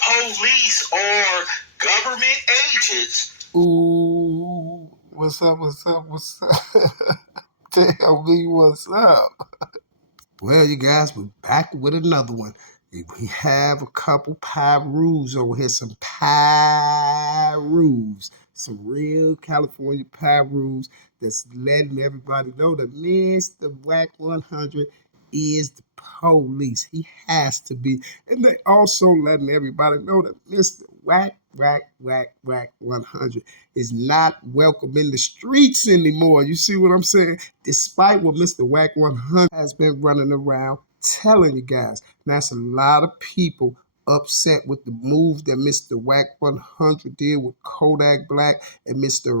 police or government agents. Ooh, what's up? Tell me what's up. Well, you guys, we're back with another one. We have a couple Pyrus over here, some Pyrus, some real California Pyrus that's letting everybody know that Mr. Wack 100 is the police. He has to be. And they also letting everybody know that Mr. Wack 100 is not welcome in the streets anymore. You see what I'm saying? Despite what Mr. Wack 100 has been running around telling you guys. Now, that's a lot of people upset with the move that Mr. Wack 100 did with Kodak Black and Mr.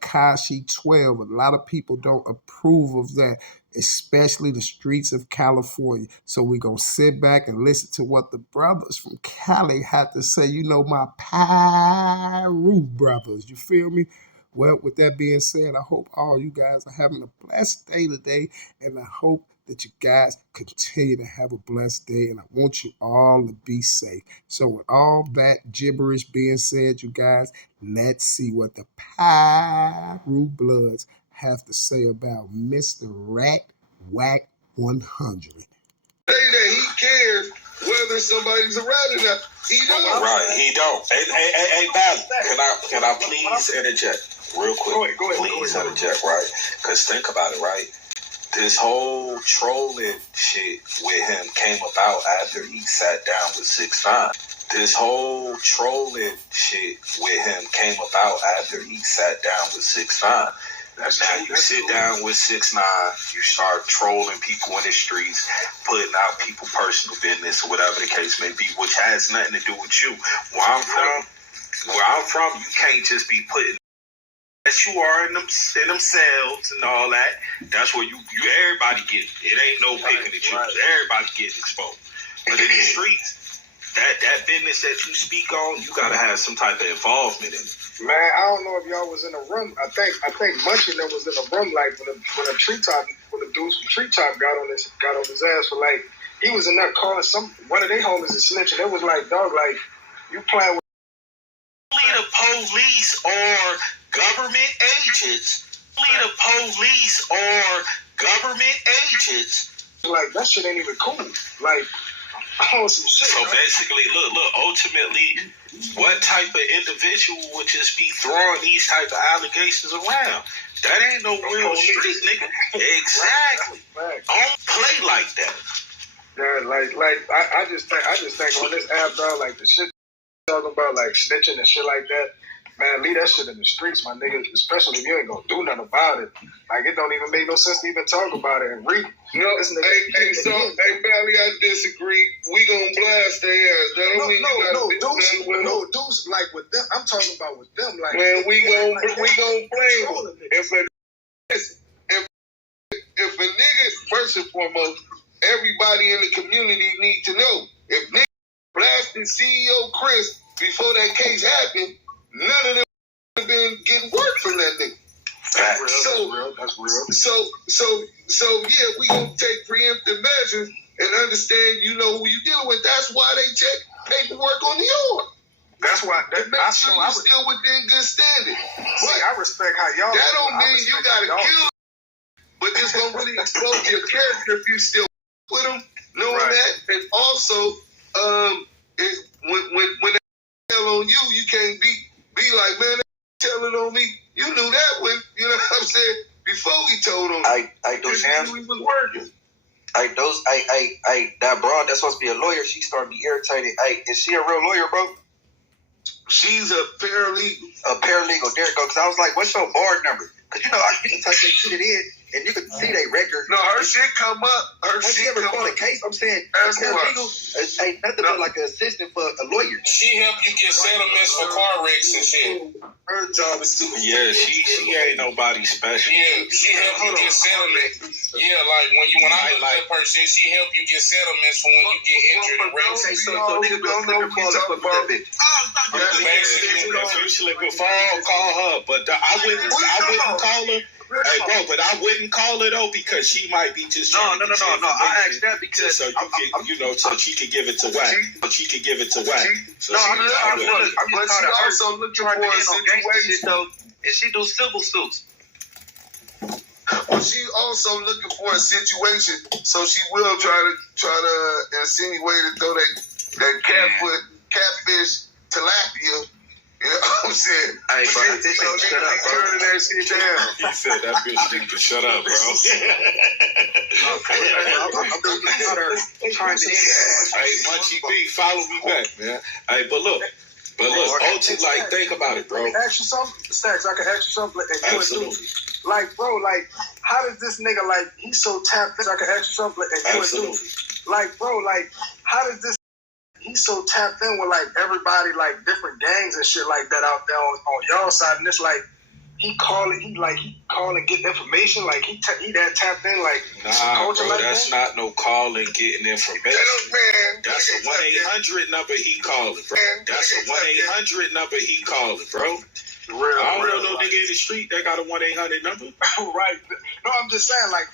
Takashi 12. A lot of people don't approve of that, especially the streets of California. So we're going to sit back and listen to what the brothers from Cali had to say. You know, my Pyru brothers. You feel me? Well, with that being said, I hope all you guys are having a blessed day today, and I hope that you guys continue to have a blessed day, and I want you all to be safe. So with all that gibberish being said, you guys, let's see what the Pyru Bloods have to say about Mr. Wack 100. Say that he cares whether somebody's around or not. He don't. Right, he don't. Hey, Bad, can I please interject real quick? Go ahead. Please interject, right? Because think about it, right? This whole trolling shit with him came about after he sat down with 6ix9ine. This whole trolling shit with him came about after he sat down with 6ix9ine. Now you sit down with 6ix9ine, you start trolling people in the streets, putting out people's personal business or whatever the case may be, which has nothing to do with you. Where I'm from, you can't just be putting as you are in them cells and all that. That's where you everybody get it. It ain't no picking and choosing. Everybody getting exposed. But in the streets, that business that you speak on, you gotta have some type of involvement in it. Man, I don't know if y'all was in a room. I think Munchie was in a room like when the dudes from Treetop got on his ass for like he was in there calling one of their homies a snitch, and it was like, dog, like you playing with the police or government agents. The police or government agents. Like that shit ain't even cool. Like I want some shit. So basically, look. Ultimately, what type of individual would just be throwing these type of allegations around? That ain't no real street nigga. Exactly. Don't play like that. Yeah, I just think on this app, dog, like the shit talking about like snitching and shit like that. Man, leave that shit in the streets, my nigga. Especially if you ain't gonna do nothing about it. Like it don't even make no sense to even talk about it and read. No, hey, Bally, I disagree. We gonna blast their ass. That don't mean you gotta Deuce, like with them. I'm talking about with them. Like, man, we gonna blame them. If a nigga, first and foremost, everybody in the community need to know if nigga blasted CEO Chris before that case happened, none of them have been getting work from that nigga. That's real. So yeah, we gonna take preemptive measures and understand, you know, who you dealing with. That's why they check paperwork on the yard. That's why. Make sure you're still within good standing. See, I respect how y'all. That don't mean you gotta kill, but it's gonna really expose your character if you still with them, knowing that. And also, when they tell on you, you can't be like, man, they telling on me. You knew that when, you know what I'm saying, before we told them. We was working. That broad that's supposed to be a lawyer, she started to be irritated. Is she a real lawyer, bro? She's a paralegal. There it goes. Because I was like, what's your bar number? Because, you know, I can type that shit in, and you can see their record. No, her shit come up. Has she ever fought a case? I'm saying, paralegal ain't nothing but like an assistant for a lawyer. She help you get settlements for car wrecks and shit. Her job is to... Yeah, she ain't nobody special. Yeah, she help you get settlements. Yeah, like when I look at her shit, she help you get settlements for when you get injured and wrecked. Okay, so nigga go slip and fall up with that bitch. Eventually, before I call her, but I wouldn't call her. Hey, bro, but I wouldn't call her though because she might be just No. I asked that because so you can, so she could give it to Wack. She could give it to Wack. But she also looking for a situation. And she do civil suits. Well, she also looking for a situation, so she will try to insinuate to throw that catfish tilapia. You know what I'm saying? Hey, bro, I think she shut up, bro. Turning that shit down. He said that bitch need to shut up, bro. Hey, Munchie B, follow me back, man. Hey, but look, OT, like, think about it, bro. Ask you something, Stacks. I can ask you something, and you Absolutely. and Doofy. Like, bro, like, how does this nigga, like, he's so tapped in? I can ask you something, and you Absolutely. and Doofy. Like, bro, like, how does this? He's so tapped in with like everybody, like different gangs and shit like that out there on y'all side, and it's like he call and get information, like he that tapped in, like Nah, bro, like that's that? not no calling, getting information. That's a 1-800 number he calling, bro. That's a 1-800 number he calling, bro. I don't know no nigga in the street that got a 1-800 number. Right. No, I'm just saying, like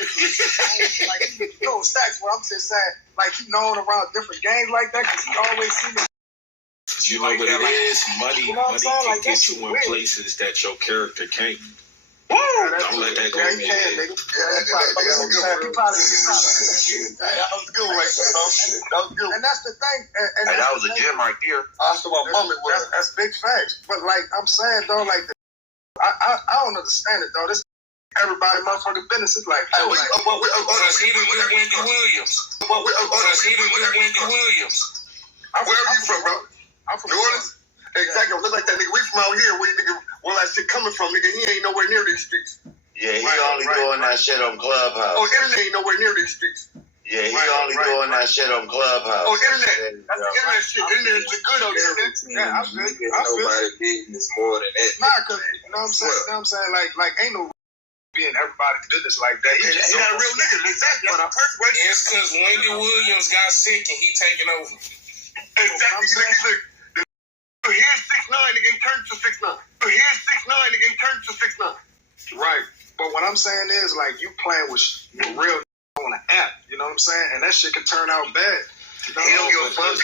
no, Stacks, what I'm just saying, like he known around different gangs like that, because he always seen it. You know what it is? Money, You know what I'm saying? can Like, get that's you in weird. places that your character can't. Don't let that go Yeah, over he your can, head. nigga. That was a good one. That was good. And that's the thing. And Hey, that's that was the a thing. gem right there. That's my mama was. That's big facts. But like I'm saying though, like I don't understand it though. This everybody motherfucking business is like. Because he done do Wendy Williams. Because he done do Wendy Williams. Where are you from, bro? I'm from New Orleans? Exactly. Look like that nigga. We from out here. Where nigga, where that shit coming from, nigga? He ain't nowhere near these streets. Yeah, he only doing that shit on Clubhouse. Oh, internet ain't nowhere near these streets. Yeah, he only doing that shit on Clubhouse. Oh, internet. That's the internet shit. Internet is good on there. Yeah, I'm good. Nobody business more than that. Nah, cause you know what I'm saying. You know what I'm saying? Like ain't no being everybody's business like that. He not a real nigga. Exactly. That's the perfect way. It's because Wendy Williams got sick and he taking over. Exactly. Look. Here's 6'9", nigga. He turned to 6'9". Here's 6'9", nigga. He turned to 6'9". Right. But what I'm saying is, like, you playing with real on an app. You know what I'm saying? And that shit can turn out bad. You know?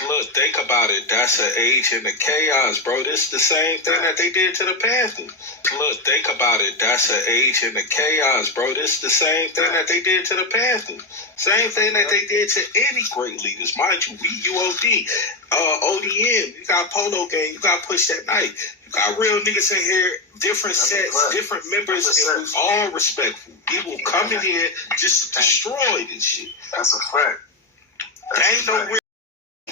Look, think about it. That's an age in the chaos, bro. This the same thing that they did to the Panthers. Look, think about it. That's an age in the chaos, bro. This the same thing that they did to the Panthers. Same thing that they did to any great leaders. Mind you, we UOD, ODM, you got Polo Gang, you got Push That Night. You got real niggas in here, different sets, different members, and we all respectful. People come in here just to destroy this shit. That's a fact. Ain't no real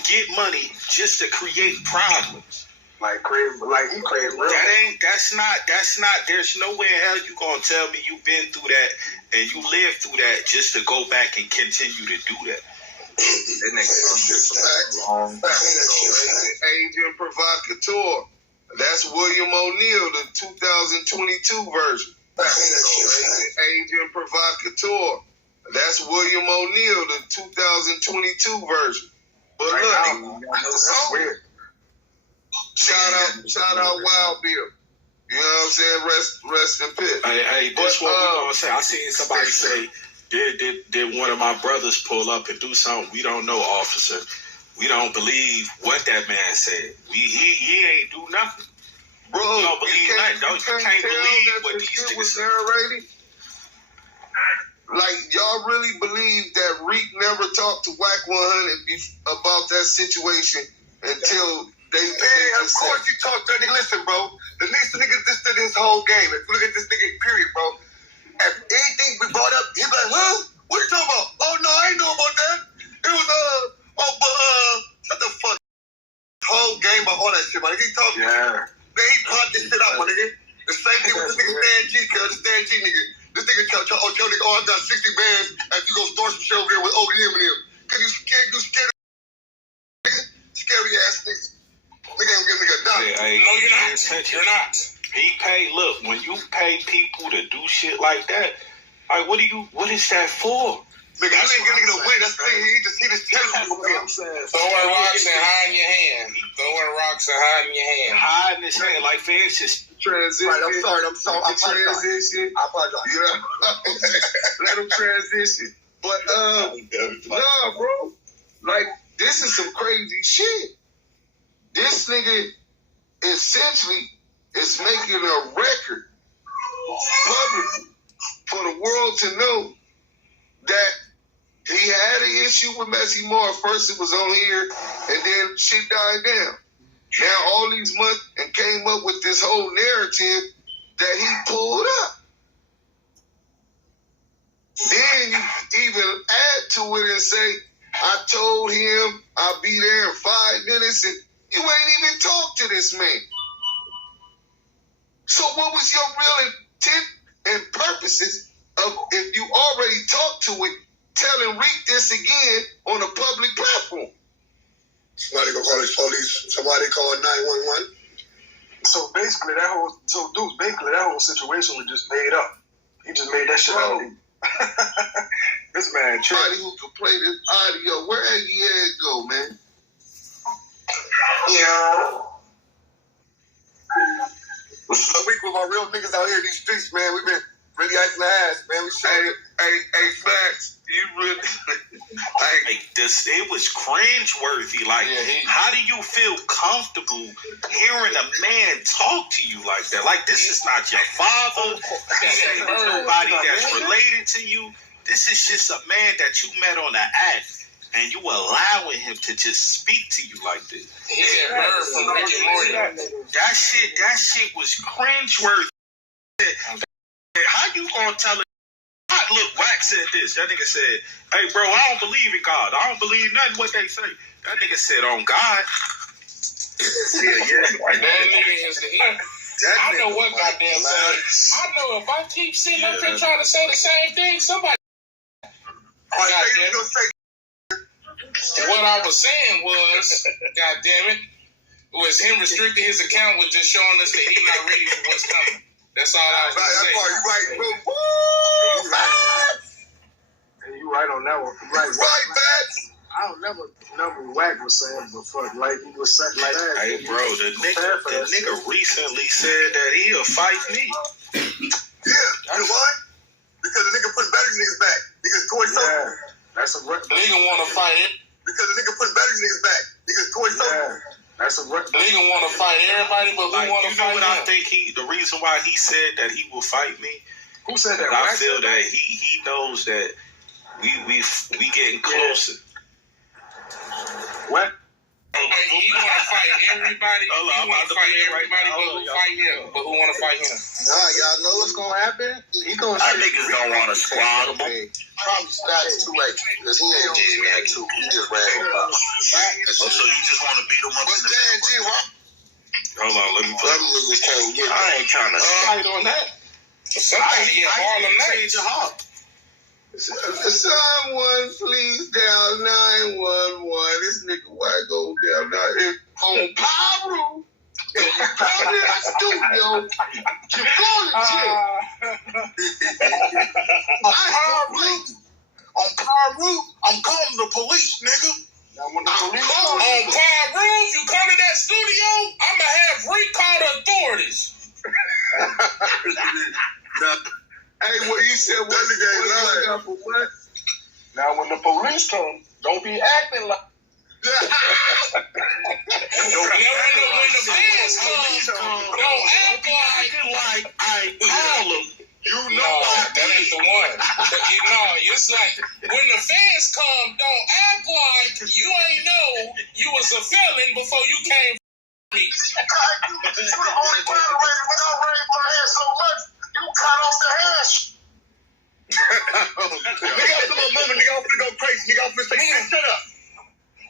get money just to create problems. He create real. That's not, there's no way in hell you gonna tell me you've been through that and you lived through that just to go back and continue to do that. That nigga long. Agent Provocateur. That's William O'Neal, the 2022 version. Agent Provocateur. That's William O'Neal, the 2022 version. But look, That's weird. shout out Wild Bill. You know what I'm saying? Rest in peace. Hey, this what we gonna say. I seen somebody say, did one of my brothers pull up and do something? We don't know, officer. We don't believe what that man said. He ain't do nothing. Bro, you don't believe nothing. You can't believe what these shit niggas was say. narrated. Like, y'all really believe that Reek never talked to Wack 100 about that situation until they... of course you talked to him. Listen, bro. The nigga just did his whole game. If you look at this nigga, period, bro. If anything we brought up, he be like, huh? What you talking about? Oh, no, I ain't know about that. It was, shut the fuck. Whole game about all that shit, man. He talking. Yeah. Then he popped this shit out, my nigga. The same thing with this nigga Stan G, cuz. The Stan G nigga. This nigga tell nigga, I got 60 bands and you gonna start some shit over here with ODM and him. Cause you scared nigga. Scary ass nigga. Nigga ain't give nigga a dollar. No, you're not. You're not. He pay, look, when you pay people to do shit like that, like what is that for? Nigga, you ain't giving nigga a win. That's the thing. He just telling you. Throw a rocks and hide in your hand. Throw a rock box and hiding your hand. Hiding his hand like fans just transition. Right, I'm sorry. I apologize. Transition. I apologize. Yeah. Let him transition. But nah, bro. Like, this is some crazy shit. This nigga essentially is making a record publicly for the world to know that he had an issue with Messy Moore. First it was on here, and then shit died down. Now all these months and came up with this whole narrative that he pulled up. Then you even add to it and say, I told him I'll be there in 5 minutes, and you ain't even talked to this man. So what was your real intent and purposes of, if you already talked to it, telling Reek this again on a public platform? Somebody gonna call his police. Somebody call 911. So basically that whole situation was just made up. He just made that shit up. This man, Somebody who could play this audio. Where Aggie Head go, man? Yeah. This is a week with my real niggas out here in these streets, man. We've been really acting the ass, man. We Hey, facts. You really? like this. It was cringeworthy. Like, how do you feel comfortable hearing a man talk to you like that? Like, this is not your father. This ain't nobody that's related to you. This is just a man that you met on the app, and you allowing him to just speak to you like this. He had heard from Rick and Morty. That shit was cringeworthy. How you gonna tell it? Look, Wack said this. That nigga said, hey, bro, I don't believe in God. I don't believe nothing what they say. That nigga said, on God. That nigga is the heat. I know what goddamn thing. I know if I keep sitting up here trying to say the same thing, somebody. What I was saying was, goddamn it, was him restricting his account with just showing us that he's not ready for what's coming. That's all I was saying. Right, bro. and you right on that one. Right, Facts. I don't never what Wack was saying, but fuck, like he was saying like that. Hey, bro, the nigga recently said that he'll fight me. Yeah, you know why? Because the nigga putting batteries in niggas back. Niggas toy soap. That's a Nigga want to fight it. Because the nigga putting batteries in niggas back. Niggas toy soap. That's a Nigga want to fight everybody, but Like, we want to you know fight what I him. think the reason why he said that he will fight me? Who said that? I feel that he knows that we getting closer. What? He want to fight everybody. He want to fight everybody, but who fight him? But who want to fight him? Nah, y'all know what's gonna happen. He gonna. Our niggas don't want to squad him. Probably stats too late because he ain't just mad too. He just bragging about it. So you just want to beat him up in the middle? Hold on, let me put it. I ain't trying to fight on that. Somebody in Harlem Nights. Someone please dial 911. This nigga Wack go down now. On Pyro. If you come to the studio, you're going to jail. On Pyro, I'm calling the police, nigga. On Car Roof, you come to that studio, I'ma have recall the authorities. Hey, what you said? What nigga ain't lying. What? Now, when the police come, don't be acting like. When the fans come, don't act like I call him. You know that ain't the one. It's like when the fans come, don't act like you ain't know you was a felon before you came me. You the only moderator when I raise my hand so much, you cut off the hash. Nigga, I'm still a moment. Nigga, I'm finna go crazy. Nigga, I'm finna say, shut up.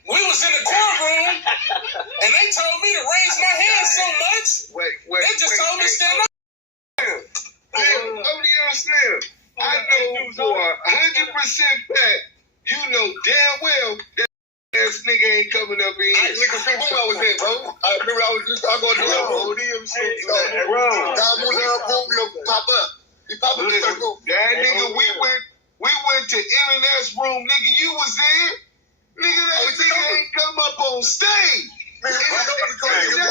We was in the courtroom, and they told me to raise my hand so much. They just told me to stand up. Let me understand. I know for 100% fact, you know damn well that ass nigga ain't coming up in here. Nigga, see who I was in, bro. I remember I go to the road. Pop up. He pop up in the circle. That nigga, we went to M&S room, nigga. You was in. Nigga, that nigga ain't come up on stage. Nigga,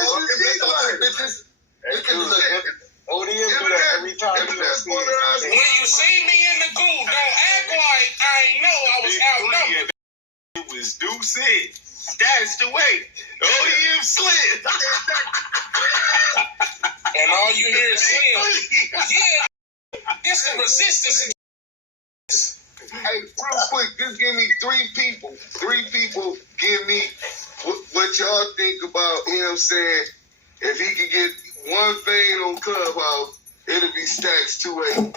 just ODM do that every time. When you see me in the goo, don't act like I ain't know I was outnumbered. It was Deuce. That's the way. ODM slid. And all you hear is Slim. Yeah, it's the resistance. Hey, real quick, just give me three people. Give me what y'all think about him saying if he could get one fade on Clubhouse, it'll be Stacks 2-8.